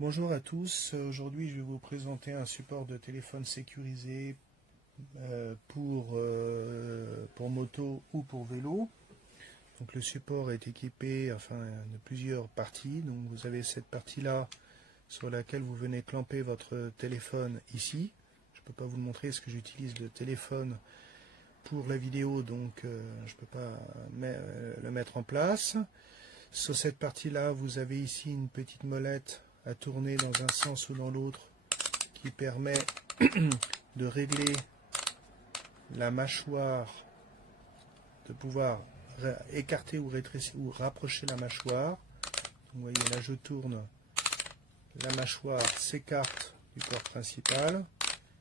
Bonjour à tous, aujourd'hui je vais vous présenter un support de téléphone sécurisé pour moto ou pour vélo. Donc le support est équipé de plusieurs parties. Donc vous avez cette partie-là sur laquelle vous venez clamper votre téléphone ici. Je ne peux pas vous le montrer parce que j'utilise le téléphone pour la vidéo, donc je ne peux pas le mettre en place. Sur cette partie-là, vous avez ici une petite molette à tourner dans un sens ou dans l'autre qui permet de régler la mâchoire, de pouvoir écarter ou rétrécir ou rapprocher la mâchoire. Vous voyez là, je tourne, la mâchoire s'écarte du corps principal.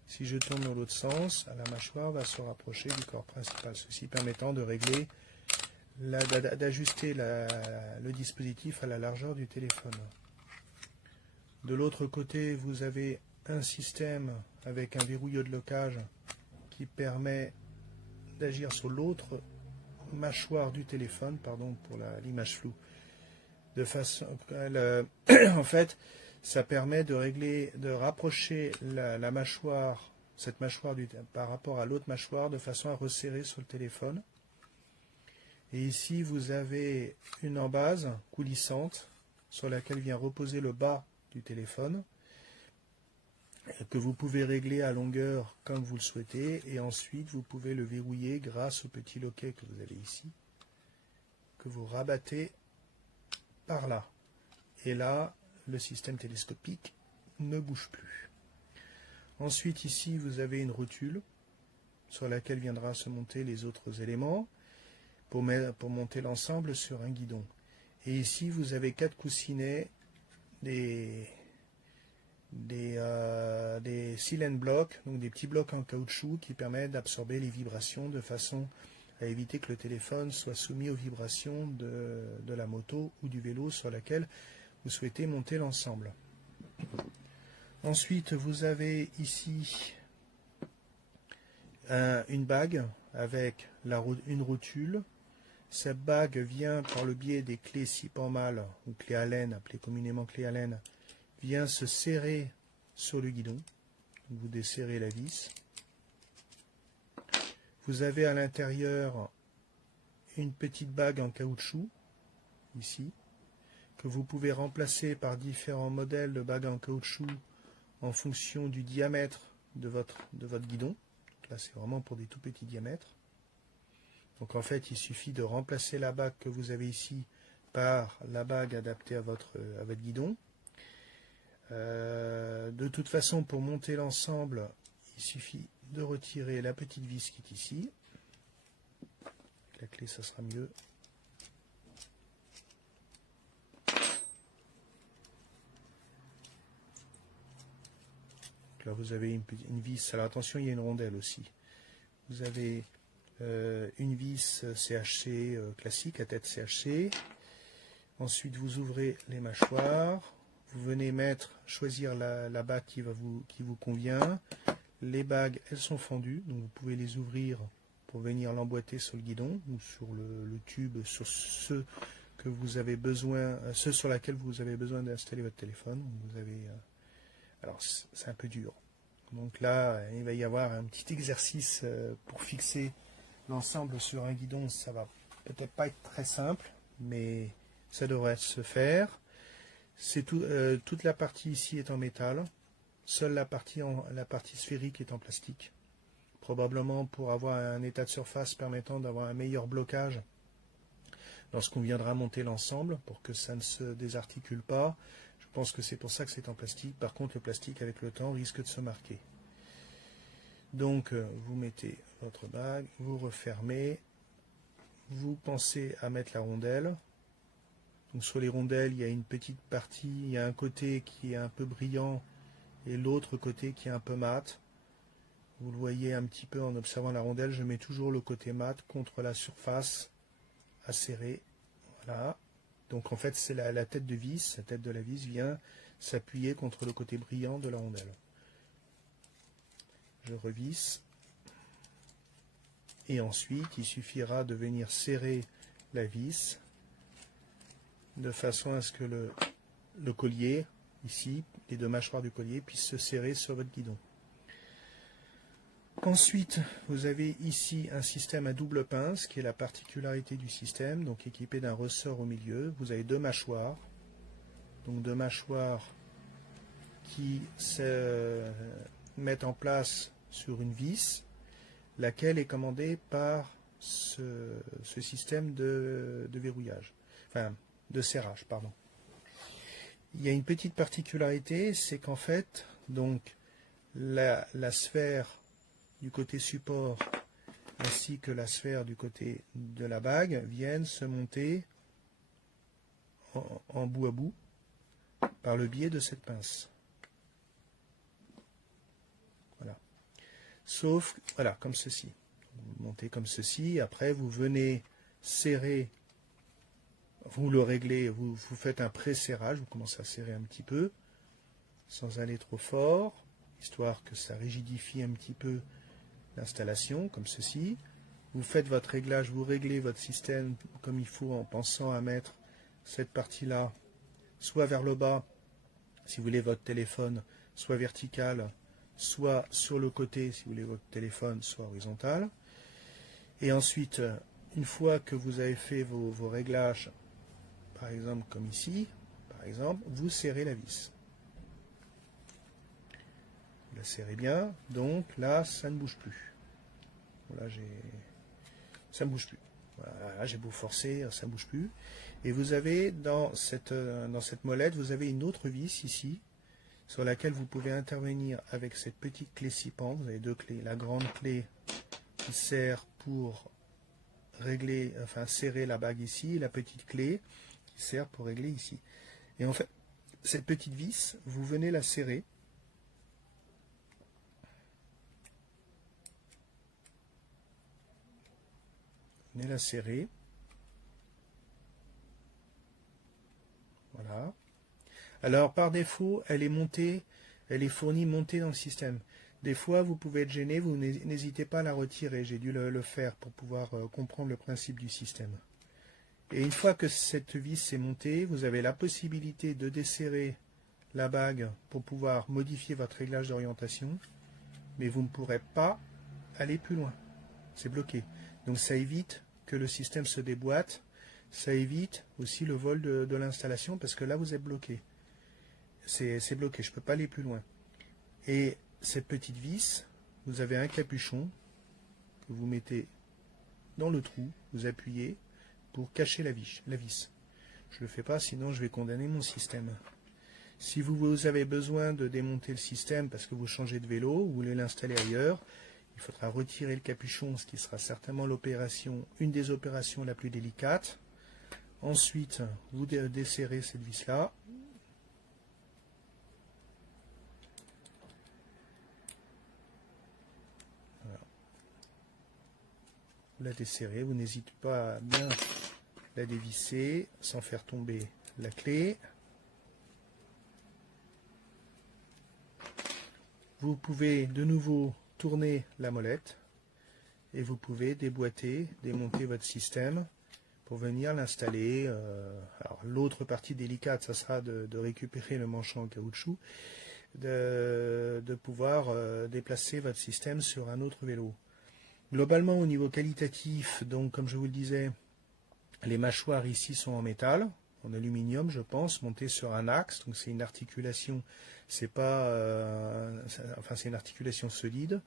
Si je tourne dans l'autre sens, la mâchoire va se rapprocher du corps principal, ceci permettant de régler, d'ajuster le dispositif à la largeur du téléphone. De l'autre côté, vous avez un système avec un verrouilleur de locage qui permet d'agir sur l'autre mâchoire du téléphone, pardon pour l'image floue. En fait, ça permet de régler, de rapprocher la mâchoire, cette mâchoire par rapport à l'autre mâchoire, de façon à resserrer sur le téléphone. Et ici, vous avez une embase coulissante sur laquelle vient reposer le bas du téléphone, que vous pouvez régler à longueur comme vous le souhaitez, et ensuite vous pouvez le verrouiller grâce au petit loquet que vous avez ici, que vous rabattez par là. Et là, le système télescopique ne bouge plus. Ensuite, ici, vous avez une rotule sur laquelle viendra se monter les autres éléments pour monter l'ensemble sur un guidon. Et ici, vous avez 4 coussinets, des silent blocks, donc des petits blocs en caoutchouc qui permettent d'absorber les vibrations de façon à éviter que le téléphone soit soumis aux vibrations de la moto ou du vélo sur laquelle vous souhaitez monter l'ensemble. Ensuite, vous avez ici une bague avec une rotule. Cette bague vient par le biais des clés 6 pan-mal ou clés Allen, appelées communément clés Allen, vient se serrer sur le guidon. Vous desserrez la vis. Vous avez à l'intérieur une petite bague en caoutchouc, ici, que vous pouvez remplacer par différents modèles de bagues en caoutchouc en fonction du diamètre de votre guidon. Donc là, c'est vraiment pour des tout petits diamètres. Donc en fait, il suffit de remplacer la bague que vous avez ici par la bague adaptée à votre guidon. De toute façon, pour monter l'ensemble, il suffit de retirer la petite vis qui est ici. Avec la clé, ça sera mieux. Donc là, vous avez une vis. Alors attention, il y a une rondelle aussi. Vous avez une vis CHC classique, à tête CHC. Ensuite, vous ouvrez les mâchoires. Vous venez choisir la bague qui vous convient. Les bagues, elles sont fendues, donc vous pouvez les ouvrir pour venir l'emboîter sur le guidon ou sur le tube, sur ceux que vous avez besoin, ceux sur lesquels vous avez besoin d'installer votre téléphone. Alors c'est un peu dur. Donc là, il va y avoir un petit exercice pour fixer l'ensemble sur un guidon. Ça va peut-être pas être très simple, mais ça devrait se faire. Toute la partie ici est en métal. Seule la partie sphérique est en plastique. Probablement pour avoir un état de surface permettant d'avoir un meilleur blocage lorsqu'on viendra monter l'ensemble, pour que ça ne se désarticule pas. Je pense que c'est pour ça que c'est en plastique. Par contre, le plastique, avec le temps, risque de se marquer. Donc, vous mettez votre bague, vous refermez. Vous pensez à mettre la rondelle. Donc, sur les rondelles, il y a une petite partie, il y a un côté qui est un peu brillant et l'autre côté qui est un peu mat. Vous le voyez un petit peu en observant la rondelle, je mets toujours le côté mat contre la surface à serrer. Voilà. Donc en fait, c'est la tête de vis, la tête de la vis vient s'appuyer contre le côté brillant de la rondelle. Je revisse. Et ensuite, il suffira de venir serrer la vis de façon à ce que le collier ici, les deux mâchoires du collier puissent se serrer sur votre guidon. Ensuite, vous avez ici un système à double pince, qui est la particularité du système, donc équipé d'un ressort au milieu. Vous avez deux mâchoires, donc deux mâchoires qui se mettent en place sur une vis, laquelle est commandée par ce système de verrouillage, enfin de serrage, pardon. Il y a une petite particularité, c'est qu'en fait, donc la sphère du côté support ainsi que la sphère du côté de la bague viennent se monter en bout à bout par le biais de cette pince. Voilà. Sauf, voilà, comme ceci. Vous montez comme ceci, après vous venez serrer, vous le réglez, vous faites un pré-serrage, vous commencez à serrer un petit peu, sans aller trop fort, histoire que ça rigidifie un petit peu l'installation, comme ceci. Vous faites votre réglage, vous réglez votre système comme il faut en pensant à mettre cette partie-là soit vers le bas, si vous voulez votre téléphone, soit vertical, soit sur le côté, si vous voulez votre téléphone, soit horizontal. Et ensuite, une fois que vous avez fait vos réglages, par exemple comme ici, par exemple, vous serrez la vis. Vous la serrez bien, donc là, ça ne bouge plus. Là, ça ne bouge plus. Voilà, j'ai beau forcer, ça ne bouge plus. Et vous avez dans cette molette, vous avez une autre vis ici, sur laquelle vous pouvez intervenir avec cette petite clé 6 pans. Vous avez deux clés. La grande clé qui sert pour régler, enfin serrer la bague ici, et la petite clé qui sert pour régler ici. Et en fait, cette petite vis, vous venez la serrer. Venez la serrer. Voilà. Alors par défaut, elle est montée, elle est fournie montée dans le système. Des fois, vous pouvez être gêné, vous n'hésitez pas à la retirer. J'ai dû le faire pour pouvoir comprendre le principe du système. Et une fois que cette vis est montée, vous avez la possibilité de desserrer la bague pour pouvoir modifier votre réglage d'orientation, mais vous ne pourrez pas aller plus loin. C'est bloqué. Donc ça évite que le système se déboîte, ça évite aussi le vol de l'installation parce que là vous êtes bloqué. C'est bloqué, je ne peux pas aller plus loin. Et cette petite vis, vous avez un capuchon que vous mettez dans le trou, vous appuyez pour cacher la vis. Je ne le fais pas, sinon je vais condamner mon système. Si vous avez besoin de démonter le système parce que vous changez de vélo, ou vous voulez l'installer ailleurs, il faudra retirer le capuchon, ce qui sera certainement une des opérations la plus délicate. Ensuite, vous desserrez cette vis-là. Voilà. Vous la desserrez, vous n'hésitez pas à bien la dévisser sans faire tomber la clé. Vous pouvez de nouveau tourner la molette et vous pouvez déboîter, démonter votre système pour venir l'installer. Alors l'autre partie délicate, ça sera de récupérer le manchon en caoutchouc, de pouvoir déplacer votre système sur un autre vélo. Globalement, au niveau qualitatif, donc comme je vous le disais, les mâchoires ici sont en métal, en aluminium, je pense, montées sur un axe. Donc c'est une articulation, c'est pas, enfin c'est une articulation solide.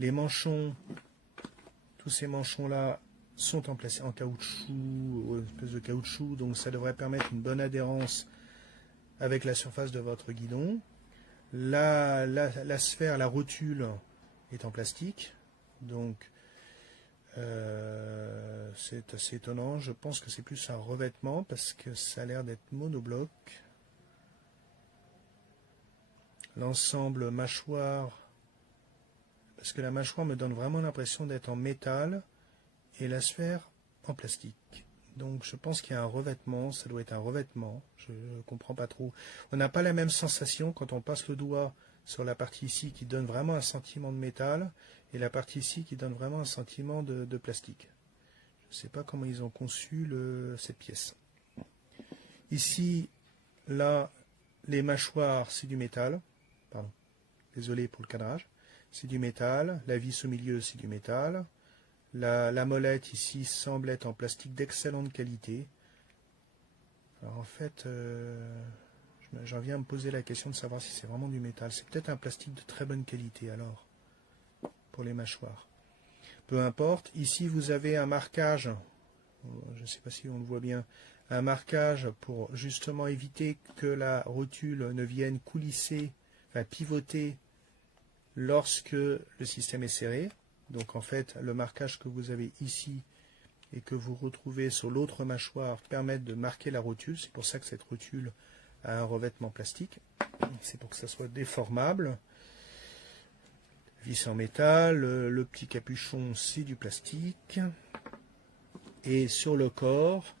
Les manchons, tous ces manchons-là sont emplacés en caoutchouc, une espèce de caoutchouc, donc ça devrait permettre une bonne adhérence avec la surface de votre guidon. La sphère, la rotule est en plastique, donc c'est assez étonnant. Je pense que c'est plus un revêtement parce que ça a l'air d'être monobloc. L'ensemble mâchoire, parce que la mâchoire me donne vraiment l'impression d'être en métal et la sphère en plastique. Donc je pense qu'il y a un revêtement, ça doit être un revêtement, je ne comprends pas trop. On n'a pas la même sensation quand on passe le doigt sur la partie ici qui donne vraiment un sentiment de métal et la partie ici qui donne vraiment un sentiment de plastique. Je ne sais pas comment ils ont conçu cette pièce. Ici, là, les mâchoires, c'est du métal. Pardon, désolé pour le cadrage. C'est du métal. La vis au milieu, c'est du métal. La molette ici semble être en plastique d'excellente qualité. Alors en fait, j'en viens à me poser la question de savoir si c'est vraiment du métal. C'est peut-être un plastique de très bonne qualité alors, pour les mâchoires. Peu importe. Ici, vous avez un marquage. Je ne sais pas si on le voit bien. Un marquage pour justement éviter que la rotule ne vienne coulisser, enfin pivoter lorsque le système est serré. Donc en fait, le marquage que vous avez ici et que vous retrouvez sur l'autre mâchoire permet de marquer la rotule. C'est pour ça que cette rotule a un revêtement plastique. C'est pour que ça soit déformable. Vis en métal, le petit capuchon c'est du plastique. Et sur le corps,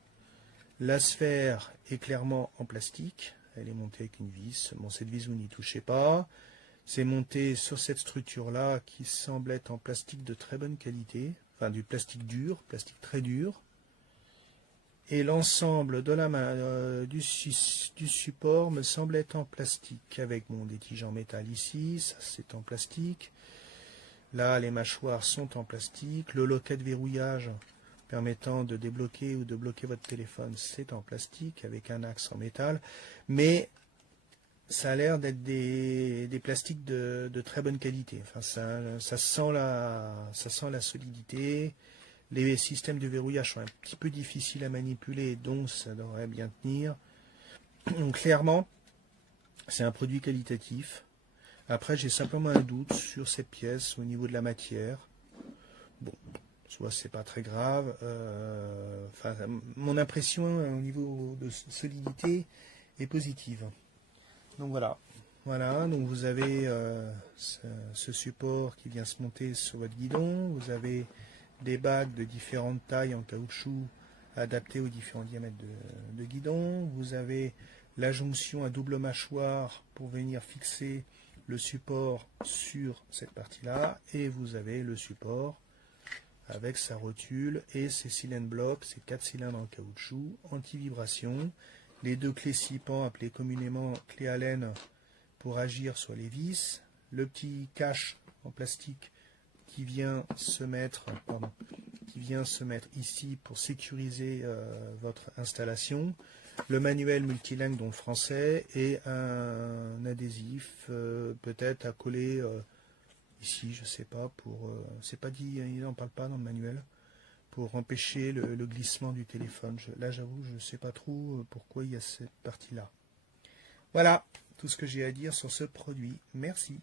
la sphère est clairement en plastique. Elle est montée avec une vis. Bon, cette vis, vous n'y touchez pas. C'est monté sur cette structure-là qui semble être en plastique de très bonne qualité. Enfin, du plastique dur, plastique très dur. Et l'ensemble de la main, du support me semble être en plastique. Avec des tiges en métal ici, ça c'est en plastique. Là, les mâchoires sont en plastique. Le loquet de verrouillage permettant de débloquer ou de bloquer votre téléphone, c'est en plastique avec un axe en métal. Mais ça a l'air d'être des plastiques de très bonne qualité. Enfin, ça sent la solidité. Les systèmes de verrouillage sont un petit peu difficiles à manipuler, donc ça devrait bien tenir. Donc clairement, c'est un produit qualitatif. Après, j'ai simplement un doute sur cette pièce au niveau de la matière. Bon, soit c'est pas très grave. Enfin, mon impression au niveau de solidité est positive. Donc voilà. Voilà, donc vous avez ce support qui vient se monter sur votre guidon. Vous avez des bagues de différentes tailles en caoutchouc adaptées aux différents diamètres de guidon. Vous avez la jonction à double mâchoire pour venir fixer le support sur cette partie-là. Et vous avez le support avec sa rotule et ses cylindres blocs, ces 4 cylindres en caoutchouc, anti-vibration. Les 2 clés 6 pans appelées communément clés Allen pour agir sur les vis. Le petit cache en plastique qui vient se mettre ici pour sécuriser votre installation. Le manuel multilingue dont le français et un adhésif peut-être à coller ici, je sais pas, pour c'est pas dit, il n'en parle pas dans le manuel, pour empêcher le glissement du téléphone. Là j'avoue, je ne sais pas trop pourquoi il y a cette partie là. Voilà tout ce que j'ai à dire sur ce produit. Merci.